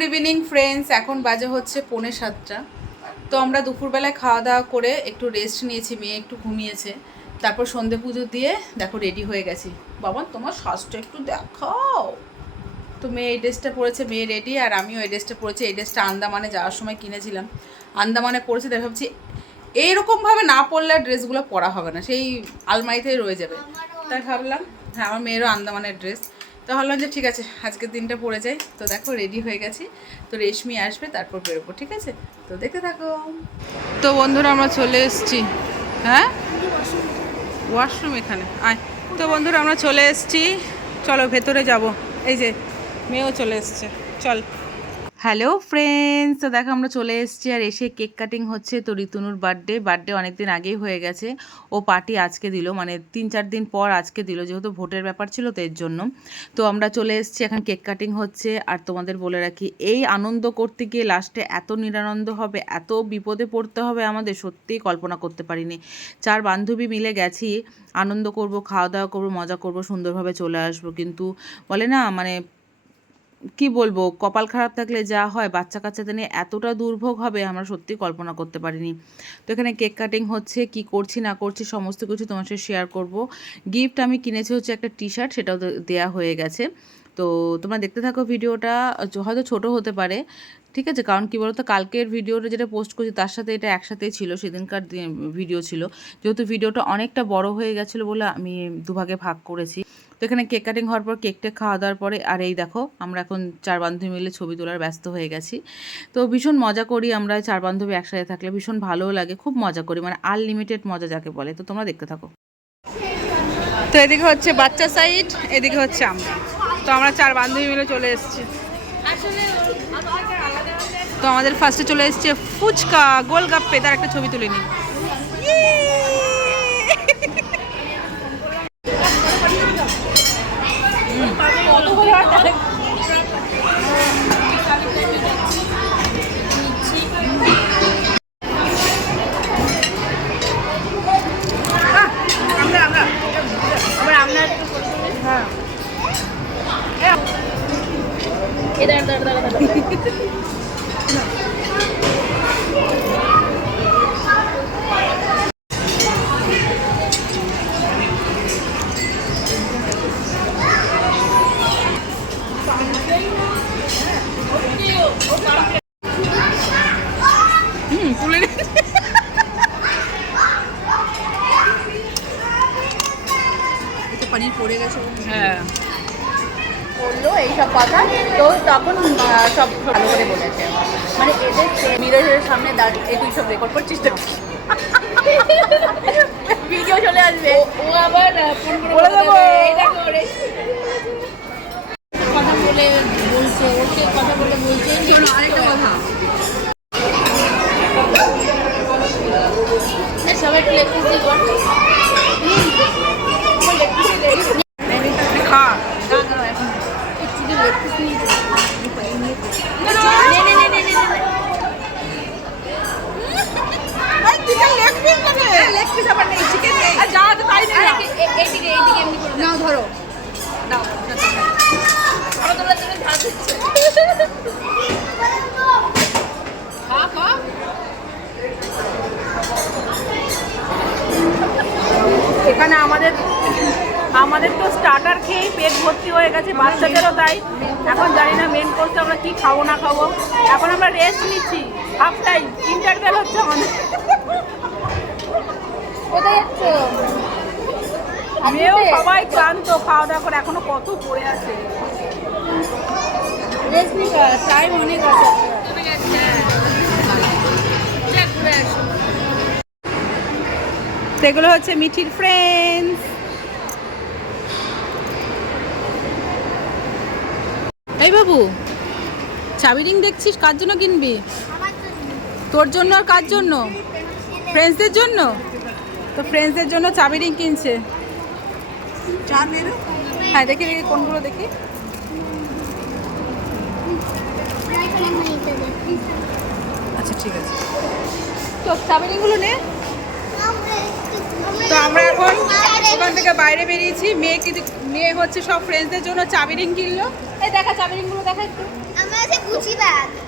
Good evening friends. এখন বাজে হচ্ছে 6:45। তো আমরা দুপুরবেলায় খাওয়া দাওয়া করে একটু রেস্ট নিয়েছি, মেয়ে একটু ঘুমিয়েছে, তারপর সন্ধে পুজো দিয়ে দেখো রেডি হয়ে গেছি। বাবা তোমার সাজটা একটু দেখাও। তো মেয়ে এই ড্রেসটা পরেছে, মেয়ে রেডি, আর আমিও এই ড্রেসটা পরেছি। এই ড্রেসটা আন্দামানে যাওয়ার সময় কিনেছিলাম, আন্দামানে পরেছি, তাই ভাবছি এইরকমভাবে না পরলে আর ড্রেসগুলো পরা হবে না, সেই আলমারিতেই রয়ে যাবে। তাই ভাবলাম হ্যাঁ আমার মেয়েরও আন্দামানের ড্রেস, তো ভাবলাম যে ঠিক আছে আজকের দিনটা পরে যাই। তো দেখো রেডি হয়ে গেছি, তো রেশমি আসবে তারপর বেরোবো, ঠিক আছে? তো দেখতে থাকো। তো বন্ধুরা আমরা চলে এসেছি। হ্যাঁ ওয়াশরুম এখানে আয়। তো বন্ধুরা আমরা চলে এসেছি, চলো ভেতরে যাব। এই যে মেয়েও চলে এসছে, চল। হ্যালো ফ্রেন্ডস, তো দেখো আমরা চলে এসেছি, আর এসে কেক কাটিং হচ্ছে। তো ঋতুনুর বার্থডে অনেক দিন আগেই হয়ে গেছে, ও পার্টি আজকে দিল, মানে 3-4 দিন পর আজকে দিল, যেহেতু ভোটের ব্যাপার ছিল তো এর জন্য। তো আমরা চলে এসেছি, এখন কেক কাটিং হচ্ছে। আর তোমাদের বলে রাখি, এই আনন্দ করতে গিয়ে লাস্টে এত নিরানন্দ হবে, এত বিপদে পড়তে হবে আমাদের, সত্যিই কল্পনা করতে পারিনি। 4 বান্ধবী মিলে গেছি, আনন্দ করব, খাওয়া দাওয়া করব, মজা করব, সুন্দরভাবে চলে আসবো। কিন্তু বলে না, মানে কি বলবো, কপাল খারাপ থাকলে যা হয়, বাচ্চা কাচ্চাদের নিয়ে এতটা দুর্ভোগ হবে আমরা সত্যি কল্পনা করতে পারিনি। তো এখানে কেক কাটিং হচ্ছে, কি করছি না করছি সমস্ত কিছু তোমার সাথে শেয়ার করব। গিফট আমি কিনেছি হচ্ছে একটা টি-শার্ট, সেটাও দেয়া হয়ে গেছে। তো তোমরা দেখতে থাকো ভিডিওটা, হয়তো ছোট হতে পারে, ঠিক আছে? কারণ কী বলতো, কালকের ভিডিওটা যেটা পোস্ট করছি তার সাথে এটা একসাথেই ছিল, সেদিনকার ভিডিও ছিল, যেহেতু ভিডিওটা অনেকটা বড় হয়ে গেছিলো বলে আমি দুভাগে ভাগ করেছি। তো এখানে কেক কাটিং হওয়ার পর কেকটা খাওয়া দাওয়ার পরে, আর এই দেখো আমরা এখন 4 বান্ধবী মিলে ছবি তোলার ব্যস্ত হয়ে গেছি। তো ভীষণ মজা করি আমরা 4 বান্ধবী একসাথে থাকলে, ভীষণ ভালোও লাগে, খুব মজা করি, মানে আনলিমিটেড মজা যাকে বলে। তো তোমরা দেখতে থাকো। তো এদিকে হচ্ছে বাচ্চা সাইড, এদিকে হচ্ছে আমরা, তো আমরা 4 বান্ধবী মিলে চলে এসেছি। তো আমাদের ফার্স্টে চলে এসছে ফুচকা গোলগাপ্পে, তার একটা ছবি তুলে নিই। পানির পড়ে গেছে, হ্যাঁ বললো এইসব কথা। তো তখন সব ভালো করে বলেছে, মানে এদের মিররের সামনে দাঁড়িয়ে তুই সব রেকর্ড করছিস তো ভিডিও চলে আসবে, ও আবার বলে দেবো কথা বলে বলছে, ওকে কথা বলে বলছে। আরেকটা কথা, সবাই একটু লেখতে দিই খা ধরো এখানে আমাদের তো স্টার্টার খেয়েই পেট ভর্তি হয়ে গেছে, বাচ্চাদেরও তাই। এখন জানি না মেন কোর্সে আমরা কি খাবো না খাবো, এখন আমরা রেস্ট নিচ্ছি, হাফ টাইম, ইন্টারভেল হচ্ছে আমাদের। কোথায় যাচ্ছ? মেয়েও সবাই ক্লান্ত, খাওয়া দাওয়া করে এখনো কত পড়ে আছে, রেস্ট নিতে টাইম অনেক আছে। এগুলো হচ্ছে মিঠির ফ্রেন্ডস। এই বাবু, চাবি রিং দেখছিস, কার জন্য কিনবি? তোর জন্য আর কার জন্য? ফ্রেন্ডসদের জন্য। তো ফ্রেন্ডসদের জন্য চাবি রিং কিনছে। হ্যাঁ দেখি দেখি কোনগুলো দেখি। আচ্ছা ঠিক আছে, তো চাবি রিংগুলো নে। তো আমরা এখন ওখান থেকে বাইরে বেরিয়েছি। মেয়ে হচ্ছে সব ফ্রেন্ডসদের জন্য চাবি রিং কিনলো। এই দেখা চাবি রিংগুলো দেখা একটু।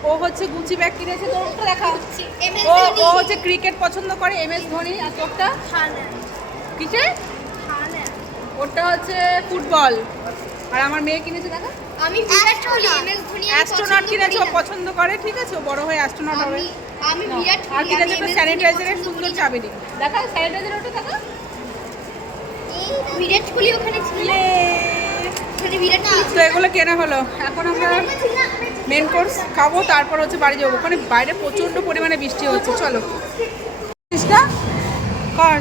ও হচ্ছে গুচি ব্যাগ কিনেছে, তোরটা দেখা। ও হচ্ছে ক্রিকেট পছন্দ করে, MS ধোনি। আর তোরটা কিসে? ওটা হচ্ছে ফুটবল। আর আমার মেয়ে কিনেছে দেখা, আমি বিরাট কোহলি MS ধোনি অ্যাস্ট্রোনট কিনেছে, ও পছন্দ করে। ঠিক আছে, ও বড় হয়ে অ্যাস্ট্রোনট হবে। আমি বিরাট আর কোহলি কিনেছে একটা স্যানিটাইজারের সুন্দর চাবি রিং। দেখা স্যানিটাইজার, ওটা দেখা। বিরাট কোহলি ওখানে ছিল, ওখানে বিরাট কোহলি তো এগুলো কেনা হলো। এখন আমরা মেন কোর্স খাবো, তারপর হচ্ছে বাড়ি যাবো। ওখানে বাইরে প্রচণ্ড পরিমাণে বৃষ্টি হচ্ছে। চলো কর।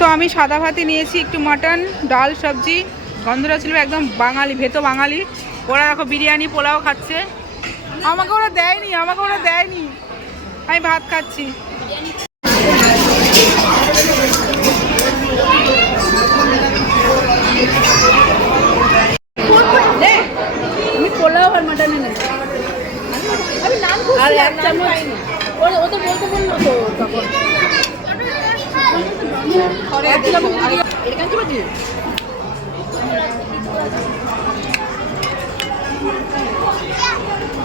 তো আমি সাদা ভাতে নিয়েছি একটু মাটন, ডাল, সবজি। গন্ধরা ছিল একদম বাঙালি, ভেতো বাঙালি। ওরা দেখো বিরিয়ানি পোলাও খাচ্ছে। আমাকে ওরা দেয়নি, আমি ভাত খাচ্ছি। আমি পোলাও আর মাটন এনেছি। আর এক চামচ ও তো বলতে বললো তো তখন।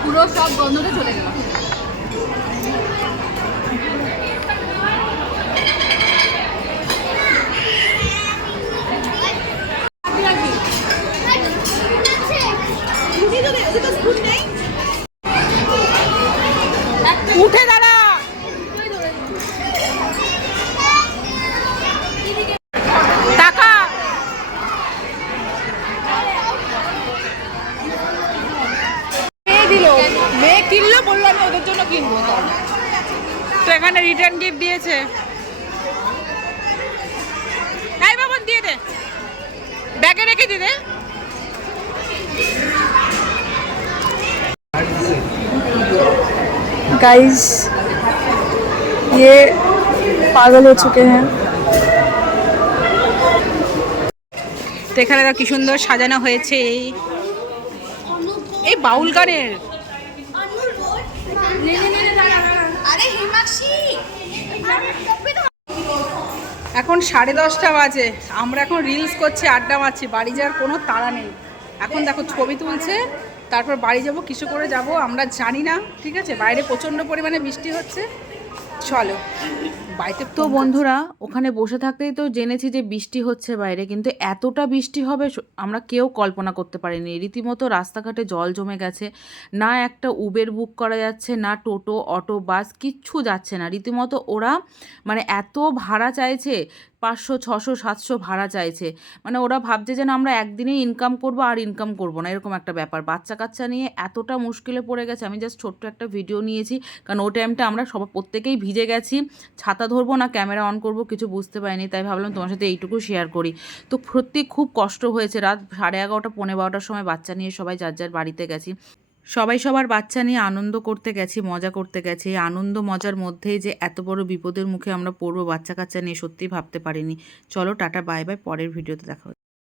পুরো সব গন্ধটা চলে গেল। উঠে দাঁড়া। টাকা মেয়ে কিনলো, বললো আমি ওদের জন্য কিনবো। তো এখানে রিটার্ন গিফট দিয়েছে। এই বাবন দিয়ে দে, ব্যাগে রেখে দিয়ে দে। गाइस ये पागल हो चुके हैं। তো এখানে কি সুন্দর সাজানো হয়েছে এই বাউল গানের। আরে হিমাক্ষী এখন 10:30 বাজে। আমরা এখন রিলস করছি, আড্ডা মারছি। বাড়ি যাওয়ার কোনো তাড়া নেই। এখন দেখো ছবি তুলছে, তারপর বাড়ি যাব। কিসে করে যাব আমরা জানি না। ঠিক আছে, বাইরে প্রচণ্ড পরিমাণে বৃষ্টি হচ্ছে। চলো বাড়িতে। তো বন্ধুরা, ওখানে বসে থাকতেই তো জেনেছি যে বৃষ্টি হচ্ছে বাইরে, কিন্তু এতটা বৃষ্টি হবে আমরা কেউ কল্পনা করতে পারিনি। রীতিমতো রাস্তাঘাটে জল জমে গেছে। না একটা উবের বুক করা যাচ্ছে, না টোটো, অটো, বাস কিচ্ছু যাচ্ছে না। রীতিমতো ওরা মানে এত ভাড়া চাইছে, 500, 600, 700 ভাড়া চাইছে। মানে ওরা ভাবছে যেন আমরা একদিনেই ইনকাম করবো আর ইনকাম করবো না, এরকম একটা ব্যাপার। বাচ্চা কাচ্চা নিয়ে এতটা মুশকিলে পড়ে গেছে। আমি জাস্ট ছোট্ট একটা ভিডিও নিয়েছি, কারণ ওই টাইমটা আমরা প্রত্যেকেই ভিজে গেছি। ছাতা ধরবো না ক্যামেরা অন করব কিছু বুঝতে পারিনি, তাই ভাবলাম তোমার সাথে এইটুকু শেয়ার করি। তো সত্যি খুব কষ্ট হয়েছে। রাত 11:30, 12:15 সময় বাচ্চা নিয়ে সবাই যার যার বাড়িতে গেছি। সবাই সবার বাচ্চা নিয়ে আনন্দ করতে গেছি, মজা করতে গেছি। এই আনন্দ মজার মধ্যেই যে এত বড় বিপদের মুখে আমরা পড়বো বাচ্চা কাচ্চা নিয়ে, সত্যিই ভাবতে পারিনি। চলো টাটা, বাই বাই, পরের ভিডিওতে দেখা হচ্ছে।